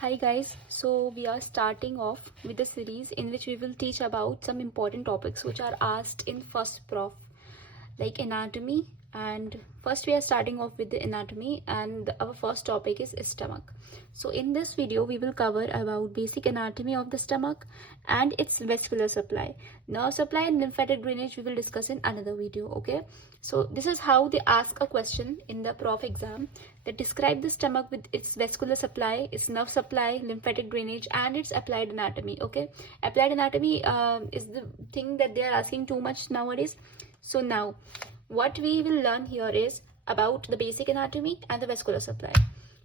Hi guys, so we are starting off with the series in which we will teach about some important topics which are asked in first prof like anatomy. And first we are starting off with the anatomy, and our first topic is stomach. So in this video we will cover about basic anatomy of the stomach and its vascular supply. Nerve supply and lymphatic drainage we will discuss in another video. Okay, so this is how they ask a question in the prof exam, that describe the stomach with its vascular supply, its nerve supply, lymphatic drainage, and its applied anatomy. Okay, applied anatomy is the thing that they are asking too much nowadays. So now what we will learn here is about the basic anatomy and the vascular supply.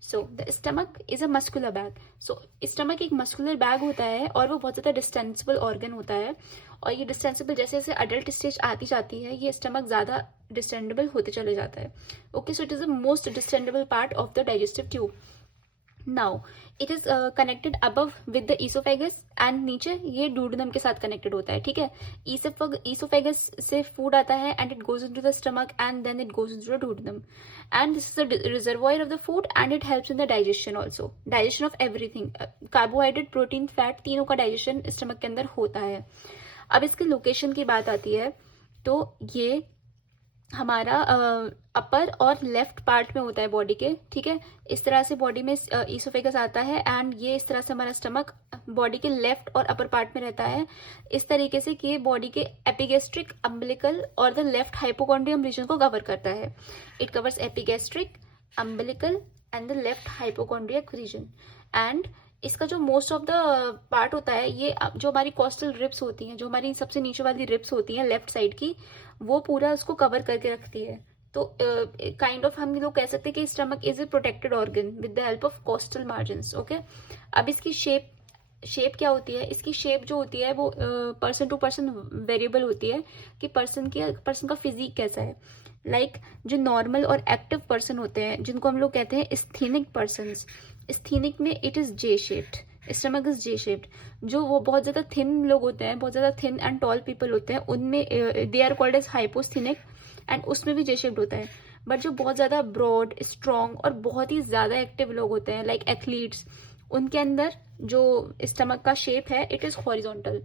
So the stomach is a muscular bag. So stomach एक muscular bag होता है और वो बहुत ज़्यादा डिस्टेंसिबल organ होता है, और ये डिस्टेंसिबल जैसे जैसे अडल्ट स्टेज आती जाती है ये स्टमक ज़्यादा डिस्टेंडेबल होते चले जाता है. Okay, so it is the most distendable part of the digestive tube. Now it is connected above with the oesophagus and नीचे ये डूडेनम के साथ कनेक्टेड होता है. ठीक है, ईसोफेगस से फूड आता है and it goes into the stomach and then it goes into the duodenum, and this is the reservoir of the food and it helps in the digestion also, digestion of everything. Carbohydrate, protein, fat, तीनों का digestion stomach के अंदर होता है. अब इसकी location की बात आती है तो ये हमारा अपर और लेफ्ट पार्ट में होता है बॉडी के. ठीक है, इस तरह से बॉडी में ईसोफेगस आता है एंड ये इस तरह से हमारा स्टमक बॉडी के लेफ्ट और अपर पार्ट में रहता है, इस तरीके से कि ये बॉडी के एपिगेस्ट्रिक, अम्बिलिकल और द लेफ्ट हाइपोकॉन्ड्रियम रीजन को कवर करता है. It covers epigastric, umbilical and the left hypochondriac region. And इसका जो मोस्ट ऑफ द पार्ट होता है, ये जो हमारी कोस्टल रिब्स होती हैं, जो हमारी सबसे नीचे वाली रिब्स होती हैं लेफ्ट साइड की, वो पूरा उसको कवर करके रखती है. तो काइंड ऑफ हम लोग कह सकते हैं कि stomach is a protected organ with the help of coastal margins. Okay, अब इसकी शेप क्या होती है? इसकी शेप जो होती है वो पर्सन टू पर्सन वेरिएबल होती है कि पर्सन का फिजिक कैसा है. लाइक जो नॉर्मल और एक्टिव पर्सन होते हैं, जिनको हम लोग कहते हैं स्थेनिक पर्सन्स, स्थेनिक में it is J shaped, stomach is J shaped. जो वो बहुत ज़्यादा थिन लोग होते हैं, बहुत ज़्यादा थिन एंड टॉल पीपल होते हैं, उनमें they are called as hyposthenic and उसमें भी जे शेप्ड होता है. बट जो बहुत ज़्यादा ब्रॉड, स्ट्रॉन्ग और बहुत ही ज़्यादा एक्टिव लोग होते हैं लाइक एथलीट्स, उनके अंदर जो स्टमक का शेप है it is horizontal.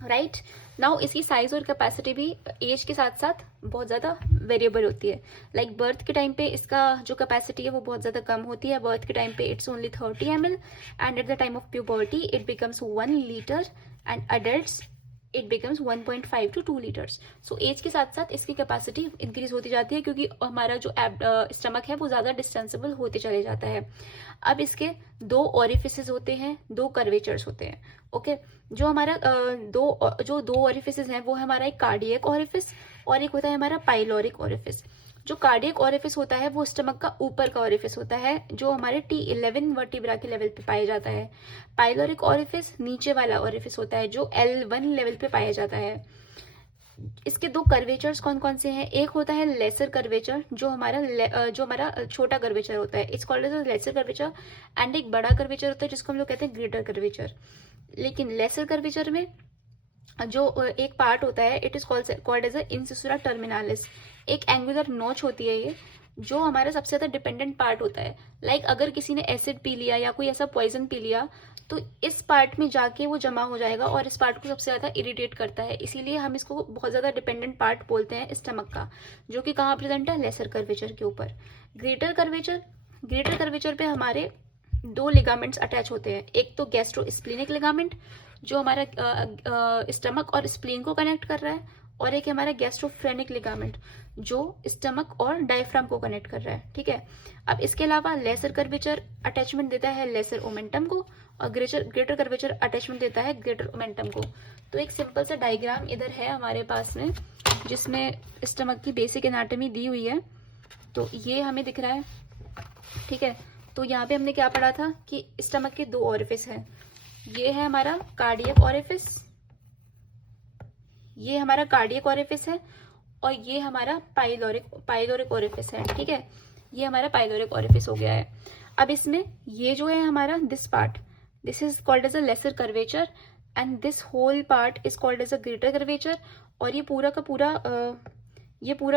Right now इसकी साइज और कैपेसिटी भी एज के साथ साथ बहुत ज़्यादा वेरिएबल होती है. लाइक बर्थ के टाइम पे इसका जो कैपेसिटी है वो बहुत ज़्यादा कम होती है. बर्थ के टाइम पे it's only 30 ml and at the time of puberty it becomes 1 litre and adults it becomes 1.5 to 2 litres. So age के साथ साथ इसकी कैपेसिटी इंक्रीज होती जाती है क्योंकि हमारा जो स्टमक है वो ज़्यादा डिस्टेंसिबल होते चले जाता है. अब इसके दो ओरिफिसेस होते हैं, दो कर्वेचर्स होते हैं. ओके, जो हमारा दो ओरिफिसेस हैं वो है हमारा एक कार्डियक ओरिफिस और एक होता है हमारा पाइलोरिक ओरिफिस. जो कार्डियक ओरिफिस होता है वो स्टमक का ऊपर का ओरिफिस होता है, जो हमारे T11 वर्टिब्रा के लेवल पे पाया जाता है. पाइलोरिक ओरिफिस नीचे वाला ओरिफिस होता है जो L1 लेवल पे पाया जाता है. इसके दो कर्वेचर्स कौन कौन से हैं? एक होता है लेसर कर्वेचर, जो हमारा छोटा कर्वेचर होता है, it's called as lesser curvature. And एक बड़ा कर्वेचर होता है जिसको हम लोग कहते हैं ग्रेटर कर्वेचर. लेकिन लेसर कर्वेचर में जो एक पार्ट होता है it is called as इंसिसुरा terminalis. एक एंगुलर नोच होती है ये, जो हमारा सबसे ज्यादा डिपेंडेंट पार्ट होता है. लाइक अगर किसी ने एसिड पी लिया या कोई ऐसा पॉइजन पी लिया तो इस पार्ट में जाके वो जमा हो जाएगा और इस पार्ट को सबसे ज्यादा इरिटेट करता है. इसीलिए हम इसको बहुत ज्यादा डिपेंडेंट पार्ट बोलते हैं स्टमक का, जो कि कहाँ प्रेजेंट है? लेसर कर्वेचर के ऊपर. ग्रेटर कर्वेचर पे हमारे दो लिगामेंट्स अटैच होते हैं. एक तो गैस्ट्रोस्प्लीनिक लिगामेंट जो हमारा स्टमक और स्प्लीन को कनेक्ट कर रहा है, और एक हमारा गैस्ट्रोफ्रेनिक लिगामेंट जो स्टमक और डायफ्राम को कनेक्ट कर रहा है. ठीक है, अब इसके अलावा लेसर कर्वेचर अटैचमेंट देता है लेसर ओमेंटम को और ग्रेटर कर्वेचर अटैचमेंट देता है ग्रेटर ओमेंटम को. तो एक सिंपल सा डायग्राम इधर है हमारे पास में जिसमें स्टमक की बेसिक एनाटॉमी दी हुई है. तो ये हमें दिख रहा है. ठीक है, तो यहाँ पे हमने क्या पढ़ा था कि स्टमक के दो ओरिफिस हैं. ये है हमारा कार्डियक ओरिफिस, ये हमारा कार्डियक ओरिफिस है, और ये हमारा पाइलोरिक ओरिफिस है. ठीक है, ये हमारा पाइलोरिक ओरिफिस हो गया है. अब इसमें ये जो है हमारा this part, this is called as a lesser curvature and this whole part is called as a greater curvature. और ये पूरा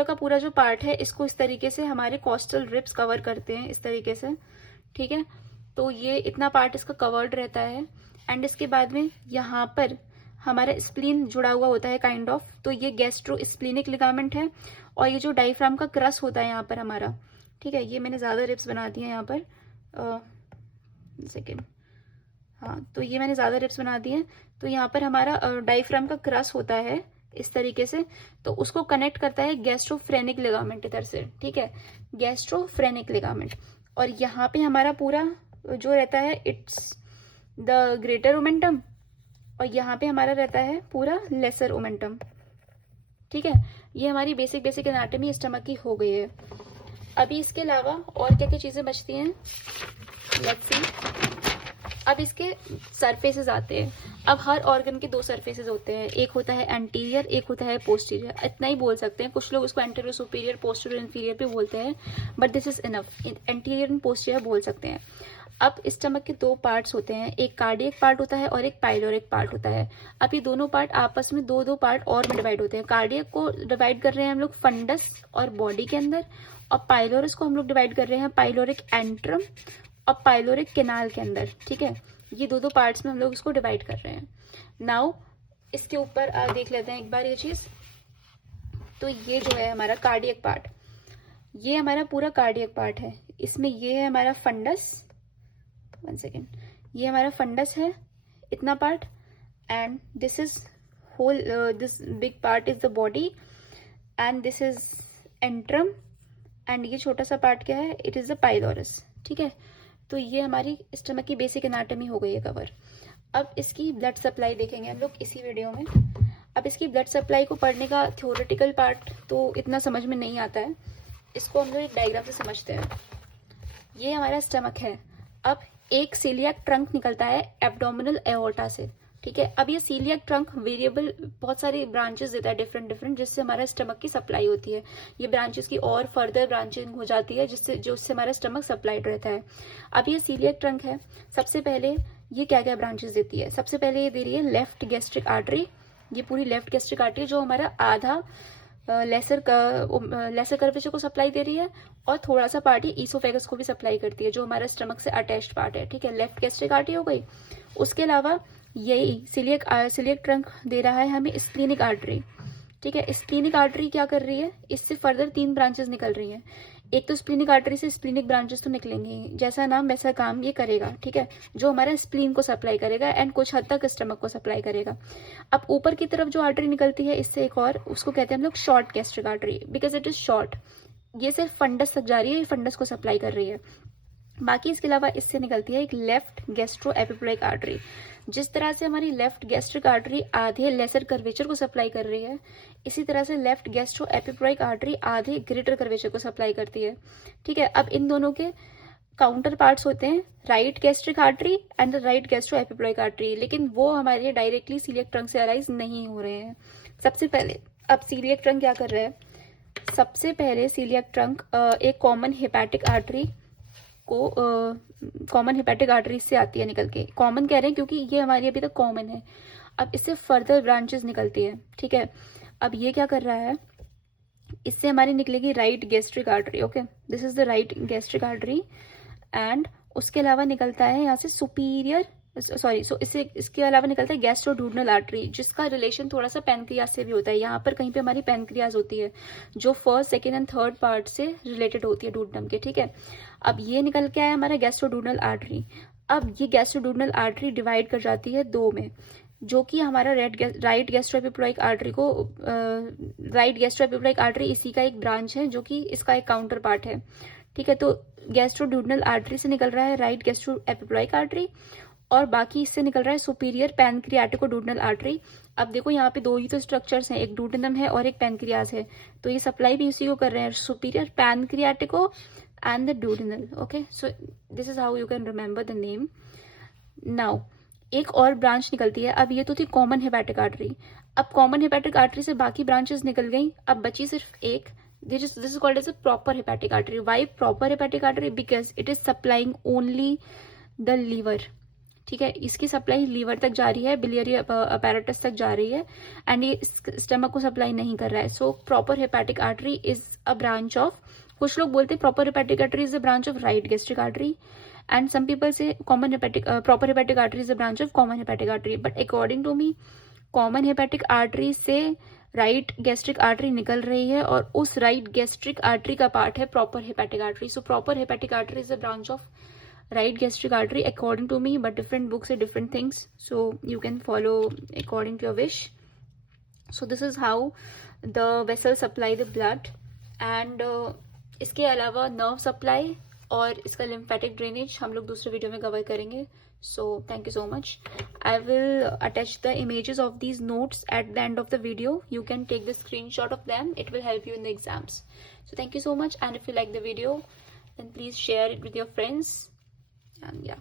का पूरा जो पार्ट है इसको इस तरीके से हमारे कोस्टल रिब्स कवर करते हैं, इस तरीके से. ठीक है, तो ये इतना पार्ट इसका कवर्ड रहता है। एंड इसके बाद में यहाँ पर हमारा स्प्लीन जुड़ा हुआ होता है काइंड ऑफ, तो ये गैस्ट्रो स्प्लीनिक लिगामेंट है। और ये जो डायफ्राम का क्रस होता है यहाँ पर हमारा, ठीक है, ये मैंने ज़्यादा रिप्स बना दी हैं यहाँ पर, सेकेंड, हाँ, तो ये मैंने ज़्यादा रिप्स बना दी हैं। तो यहाँ पर हमारा डायफ्राम का क्रस होता है इस तरीके से, तो उसको कनेक्ट करता है गैस्ट्रोफ्रेनिक लिगामेंट इधर से, ठीक है, गैस्ट्रोफ्रेनिक लिगामेंट। और यहाँ पे हमारा पूरा जो रहता है इट्स द ग्रेटर ओमेंटम, और यहाँ पे हमारा रहता है पूरा लेसर ओमेंटम, ठीक है। ये हमारी बेसिक एनाटॉमी स्टमक की हो गई है। अभी इसके अलावा और क्या क्या चीज़ें बचती हैं, लेट्स सी। अब इसके सरफेसेस आते हैं। अब हर ऑर्गन के दो सरफेसेस होते हैं, एक होता है एंटीरियर, एक होता है पोस्टीरियर। इतना ही बोल सकते हैं, कुछ लोग इसको एंटीरियर सुपीरियर, पोस्टीरियर इन्फीरियर भी बोलते हैं, but this is enough, anterior and posterior बोल सकते हैं। अब स्टमक के दो पार्ट्स होते हैं, एक कार्डियक पार्ट होता है और एक पाइलोरिक पार्ट होता है। अब ये दोनों पार्ट आपस में दो पार्ट और में डिवाइड होते हैं। कार्डियक को डिवाइड कर रहे हैं हम लोग फंडस और बॉडी के अंदर, और पाइलोरस को हम लोग डिवाइड कर रहे हैं पाइलोरिक एंट्रम और पाइलोरिक कैनाल के अंदर, ठीक है। ये दो पार्ट्स में हम लोग इसको डिवाइड कर रहे हैं। नाउ इसके ऊपर देख लेते हैं एक बार ये चीज़। तो ये जो है हमारा कार्डियक पार्ट, ये हमारा पूरा कार्डियक पार्ट है। इसमें ये है हमारा फंडस, वन सेकेंड, ये हमारा फंडस है इतना part, and this is whole, this big part is the body, and this is antrum, and ये छोटा सा पार्ट क्या है, इट इज द पाइलोरस, ठीक है। तो ये हमारी स्टमक की बेसिक एनाटॉमी हो गई है कवर। अब इसकी ब्लड सप्लाई देखेंगे हम लोग इसी वीडियो में। अब इसकी ब्लड सप्लाई को पढ़ने का थ्योरेटिकल पार्ट तो इतना समझ में नहीं आता है, इसको हम लोग एक डायग्राम से समझते हैं। ये हमारा स्टमक है। अब एक सीलियाक ट्रंक निकलता है एब्डोमिनल एओर्टा से, ठीक है। अब ये सीलियाक ट्रंक वेरिएबल बहुत सारी ब्रांचेस देता है डिफरेंट, जिससे हमारा स्टमक की सप्लाई होती है। ये ब्रांचेस की और फर्दर ब्रांचिंग हो जाती है, जिससे हमारा स्टमक सप्लाइड रहता है। अब ये सीलियाक ट्रंक है। सबसे पहले ये क्या क्या ब्रांचेस देती है, सबसे पहले ये दे रही है लेफ्ट गैस्ट्रिक आर्टरी। ये पूरी लेफ्ट गैस्ट्रिक आर्टरी जो हमारा आधा लेसर कर्वेचर को सप्लाई दे रही है, और थोड़ा सा पार्ट ये ईसोफेगस को भी सप्लाई करती है, जो हमारा स्टमक से अटैच्ड पार्ट है, ठीक है। लेफ्ट गैस्ट्रिक आर्टरी हो गई। उसके अलावा यही सीलियक ट्रंक दे रहा है हमें स्प्लीनिक आर्टरी, ठीक है। स्प्लीनिक आर्टरी क्या कर रही है, इससे फर्दर 3 ब्रांचेस निकल रही हैं। एक तो स्प्लीनिक आर्टरी से स्प्लीनिक ब्रांचेस तो निकलेंगे ही, जैसा नाम वैसा काम ये करेगा, ठीक है, जो हमारा स्प्लीन को सप्लाई करेगा एंड कुछ हद तक स्टमक को सप्लाई करेगा। अब ऊपर की तरफ जो आर्टरी निकलती है इससे एक और, उसको कहते हैं हम लोग short gastric artery, because it is short. ये सिर्फ फंडस तक जा रही है, ये फंडस को सप्लाई कर रही है। बाकी इसके अलावा इससे निकलती है एक लेफ्ट गैस्ट्रो एपिप्लाइक आर्टरी। जिस तरह से हमारी लेफ्ट गैस्ट्रिक आर्टरी आधे लेसर कर्वेचर को सप्लाई कर रही है, इसी तरह से लेफ्ट गैस्ट्रो एपिप्लाइक आर्टरी आधे ग्रेटर कर्वेचर को सप्लाई करती है, ठीक है। अब इन दोनों के काउंटर पार्ट्स होते हैं right gastric artery and right gastro epiploic artery, लेकिन वो हमारे डायरेक्टली सीलियक ट्रंक से अराइज नहीं हो रहे हैं। सबसे पहले अब सीलियक ट्रंक क्या कर रहा है, सबसे पहले सीलियक ट्रंक एक कॉमन हेपेटिक आर्टरी को, कॉमन हेपेटिक आर्टरी से आती है निकल के। कॉमन कह रहे हैं क्योंकि ये हमारी अभी तक कॉमन है। अब इससे फर्दर ब्रांचेस निकलती है, ठीक है। अब ये क्या कर रहा है, इससे हमारी निकलेगी right gastric artery, okay, this is the right gastric artery. And उसके अलावा निकलता है यहाँ से सुपीरियर, इसके अलावा निकलता है गैस्ट्रोडूडनल आर्टरी, जिसका रिलेशन थोड़ा सा पैनक्रियाज से भी होता है। यहाँ पर कहीं पे हमारी पैनक्रियाज होती है, जो first, second and third part से रिलेटेड होती है डूडनम के, ठीक है। अब ये निकल के आया हमारा गैस्ट्रोडूडनल आर्टरी। अब ये गैस्ट्रोडूडनल आर्टरी डिवाइड कर जाती है 2 में, जो कि हमारा राइट गैस्ट्रोएपिप्लाइक आर्टरी को, राइट गैस्ट्रोएपिप्लाइक आर्टरी इसी का एक ब्रांच है, जो कि इसका एक काउंटर पार्ट है, ठीक है। तो गैस्ट्रोडूडनल आर्टरी से निकल रहा है राइट गैस्ट्रोएपिप्लाइक आर्टरी, और बाकी इससे निकल रहा है सुपीरियर पैनक्रियाटिको-डूडनल आर्टरी। अब देखो यहाँ पे 2 ही तो स्ट्रक्चर्स हैं, एक डूडेनम है और एक पैनक्रियाज है, तो ये सप्लाई भी उसी को कर रहे हैं, superior pancreatico and the duodenal, okay. So this is how you can remember the name. Now एक और ब्रांच निकलती है। अब ये तो थी कॉमन हेपेटिक आर्टरी। अब कॉमन हेपेटिक आर्टरी से बाकी ब्रांचेस निकल गई, अब बची सिर्फ एक। This is called as a proper hepatic artery. Why proper hepatic artery? Because it is supplying only the liver, ठीक है। इसकी सप्लाई लीवर तक जा रही है, बिलियरी अपैरेटस तक जा रही है, एंड ये स्टमक को सप्लाई नहीं कर रहा है। So proper hepatic artery is a branch of, कुछ लोग बोलते हैं proper hepatic artery is a branch of right gastric artery, and some people say proper hepatic artery is a branch of common hepatic artery, but according to me common hepatic artery से right gastric artery निकल रही है और उस right gastric artery का part है proper hepatic artery. So proper hepatic artery is a branch of right gastric artery according to me, but different books say different things, so you can follow according to your wish. So this is how the vessels supply the blood, and इसके अलावा nerve supply और इसका lymphatic drainage हम लोग दूसरे video में cover करेंगे. So thank you so much. I will attach the images of these notes at the end of the video. You can take the screenshot of them. It will help you in the exams. So thank you so much, and if you like the video then please share it with your friends. And yeah.